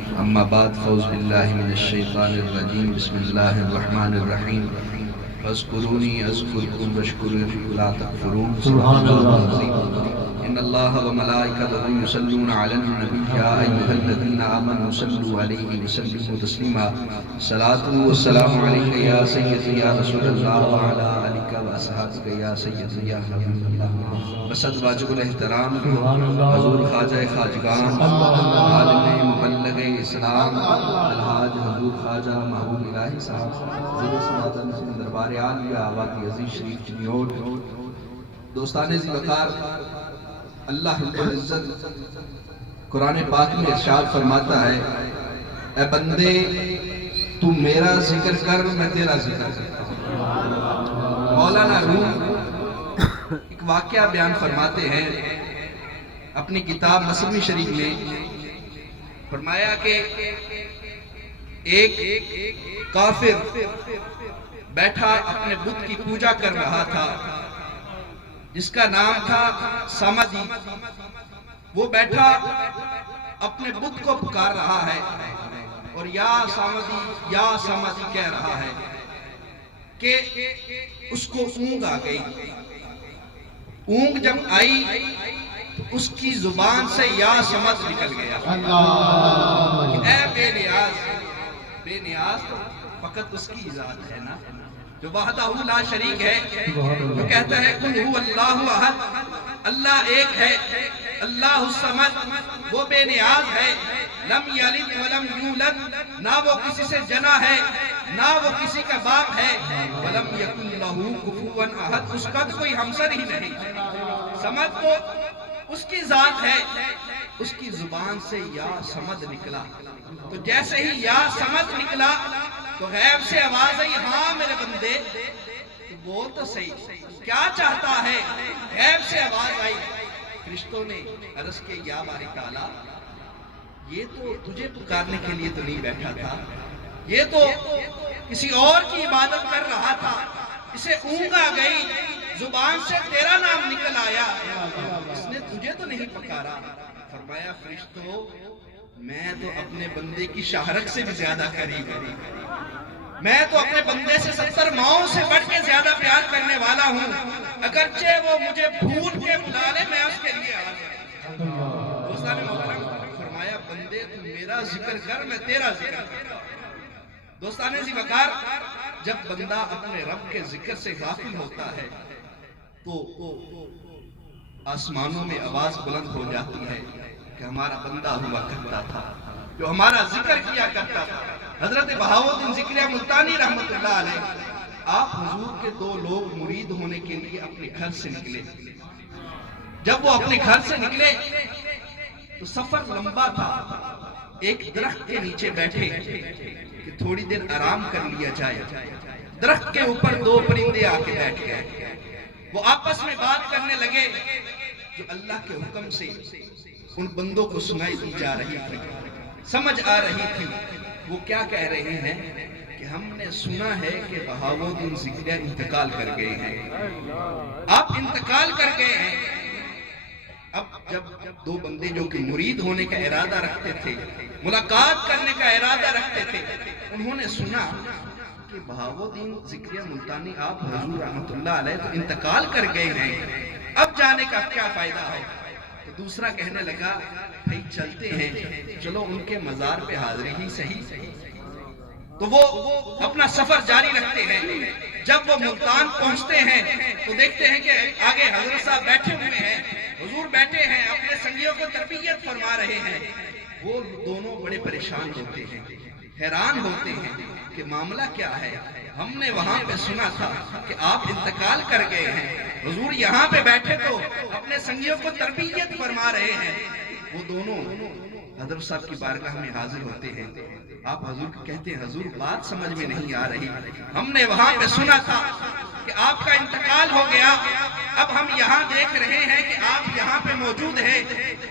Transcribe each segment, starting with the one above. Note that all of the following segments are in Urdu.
اما بعد فاعوذ باللہ من الشیطان الرجیم بسم اللہ الرحمن الرحیم فاذکرونی اذکرکم واشکرونی ولا تکفرون سبحان اللہ العظیم ان اللہ وملائکتہ یصلون علی النبی یا ایھا الذین آمنوا صلوا علیہ وسلموا تسلیما صلاۃ والسلام علیک یا سیدی یا رسول اللہ وعلی آلک واصحابک یا سیدی یا حبیب اللہ بسد واجب الاحترام حضور خواجہ خواجگان عالم مبلغ اسلام الحاج حضور خواجہ محبوب الہی صاحب ضلع سناتن دربار عالیہ آبادی عزیز شریف چنیوڑ دوستان ذی وقار اللہ رب العزت قرآن پاک میں ارشاد فرماتا ہے اے بندے تو میرا ذکر کر میں تیرا ذکر کرتا ہوں۔ مولانا روم ایک واقعہ بیان فرماتے ہیں اپنی کتاب نصمی شریف میں، فرمایا کہ ایک کافر بیٹھا اپنے بت کی پوجا کر رہا تھا جس کا نام تھا سمدی۔ وہ بیٹھا اپنے بت کو پکار رہا ہے اور یا سمدی کہہ رہا ہے کہ اس کو اونگ آ گئی۔ اونگ جب آئی تو اس کی زبان سے یا سمد نکل گیا کہ اے بے نیاز تو فقط اس کی ذات ہے نا جو وحدہ لا شریک ہے، جو کہتا ہے قل هو اللہ احد، اللہ ایک ہے، اللہ الصمد، وہ بے نیاز ہے، لم یلد ولم یولد، نہ وہ کسی سے جنا ہے نہ وہ کسی کا باپ ہے، ولم یکن لہ کفوا احد، اس کا کوئی ہمسر ہی نہیں۔ سمد تو اس کی ذات ہے، اس کی زبان سے یا سمد نکلا تو جیسے ہی یا سمد نکلا تو غیب سے آواز آئی، ہاں میرے بندے تو بول تو صحیح کیا چاہتا ہے؟ غیب سے آواز آئی، فرشتوں نے عرض کے یا باری تعالیٰ یہ تو تجھے پکارنے کے لیے تو نہیں بیٹھا تھا، یہ تو کسی اور کی عبادت کر رہا تھا، اسے اونگ آ گئی، زبان سے تیرا نام نکل آیا، اس نے تجھے تو نہیں پکارا۔ فرمایا فرشتوں میں تو اپنے بندے کی شہرت سے بھی زیادہ قریب ہوں، میں تو اپنے بندے سے 70 ماؤں سے بڑھ کے زیادہ پیار کرنے والا ہوں، اگرچہ وہ مجھے بھول کے بلا لے میں اس کے لیے حاضر ہوں۔ دوستان محترم فرمایا بندے تو میرا ذکر کر میں تیرا ذکر کرتا ہوں۔ دوستان ذی وقار جب بندہ اپنے رب کے ذکر سے غافل ہوتا ہے تو آسمانوں میں آواز بلند ہو جاتی ہے کہ ہمارا بندہ ہوا کرتا تھا جو ہمارا ذکر کیا کرتا تھا۔ حضرت بہاؤالدین ذکریہ ملتانی رحمت اللہ علیہ، آپ حضور کے 2 لوگ مرید ہونے کے لیے اپنے گھر سے نکلے۔ جب وہ اپنے گھر سے نکلے تو سفر لمبا تھا، ایک درخت کے نیچے بیٹھے کہ تھوڑی دیر آرام کر لیا جائے۔ درخت کے اوپر 2 پرندے آ کے بیٹھ گئے، وہ آپس میں بات کرنے لگے جو اللہ کے حکم سے ان بندوں کو سنائی دی جا رہی تھی، سمجھ آ رہی تھی۔ وہ کیا کہہ رہے ہیں کہ ہم نے سنا ہے کہ بہاؤالدین ذکریہ انتقال کر گئے ہیں، آپ انتقال کر گئے ہیں۔ اب جب 2 بندے جو کہ مرید ہونے کا ارادہ رکھتے تھے، ملاقات کرنے کا ارادہ رکھتے تھے، انہوں نے سنا کہ بہاؤالدین ذکریہ ملتانی آپ حضور رحمت اللہ علیہ تو انتقال کر گئے ہیں، اب جانے کا کیا فائدہ ہے؟ تو دوسرا کہنے لگا بھئی چلتے ہیں، چلو ان کے مزار پہ حاضری ہی صحیح۔ تو وہ اپنا سفر جاری رکھتے ہیں۔ جب وہ ملتان پہنچتے ہیں تو دیکھتے ہیں کہ آگے حضرت صاحب بیٹھے ہوئے ہیں، حضور بیٹھے ہیں اپنے سنگیوں کو تربیت فرما رہے ہیں۔ وہ دونوں بڑے پریشان ہوتے ہیں، حیران ہوتے ہیں کہ معاملہ کیا ہے؟ ہم نے وہاں پہ سنا تھا کہ آپ انتقال کر گئے ہیں، حضور یہاں پہ بیٹھے تو اپنے سنگیوں کو تربیت فرما رہے ہیں۔ وہ دونوں حضرت صاحب کی بارگاہ میں حاضر ہوتے ہیں۔ آپ حضور کو کہتے ہیں حضور بات سمجھ میں نہیں آ رہی، ہم نے وہاں پہ سنا تھا کہ آپ کا انتقال ہو گیا، اب ہم یہاں دیکھ رہے ہیں کہ آپ یہاں پہ موجود ہیں،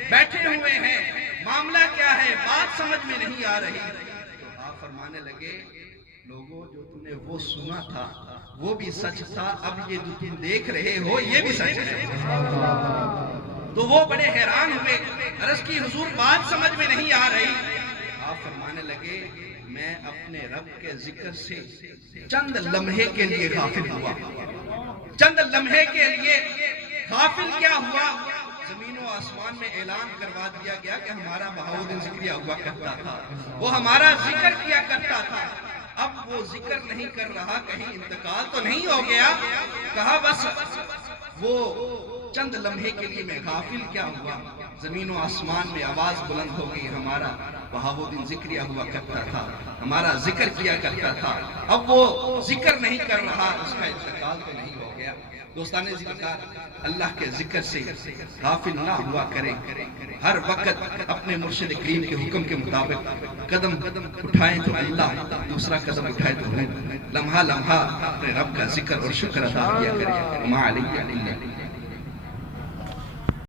بیٹھے ہوئے ہیں، معاملہ کیا ہے؟ بات سمجھ میں نہیں آ رہی۔ تو آپ فرمانے لگے لوگوں جو تم نے وہ سنا تھا وہ بھی سچ تھا، اب یہ جو تم دیکھ رہے ہو یہ بھی سچ ہے۔ تو وہ بڑے حیران ہوئے، عرض کی حضور بات سمجھ میں نہیں آ رہی۔ آپ فرمانے لگے میں اپنے رب کے ذکر سے چند لمحے کے لیے غافل ہوا. چند لمحے کے لیے غافل کیا ہوا؟ زمین و آسمان میں اعلان کروا دیا گیا کہ ہمارا بہاؤالدین ذکریہ ہوا کرتا تھا، وہ ہمارا ذکر کیا کرتا تھا. اب وہ ذکر نہیں کر رہا، کہیں انتقال تو نہیں ہو گیا؟ کہا بس وہ چند لمحے کے لیے میں غافل کیا ہوا. زمین و آسمان میں آواز بلند ہو گئی، ہمارا بہاؤالدین ذکریہ ہوا کرتا تھا، ہمارا ذکر کیا کرتا تھا. اب وہ ذکر نہیں کر رہا، اس کا انتقال تو نہیں ہو گیا. دوستان ذکر، اللہ کے ذکر سے غافل نہ ہوا کریں. ہر وقت اپنے مرشد کریم کے حکم کے مطابق قدم اٹھائیں تو اللہ، دوسرا قدم اٹھائے تو ہوں. لمحہ لمحہ اپنے رب کا ذکر اور شکر ادا کیا کریں. ما علیہ الا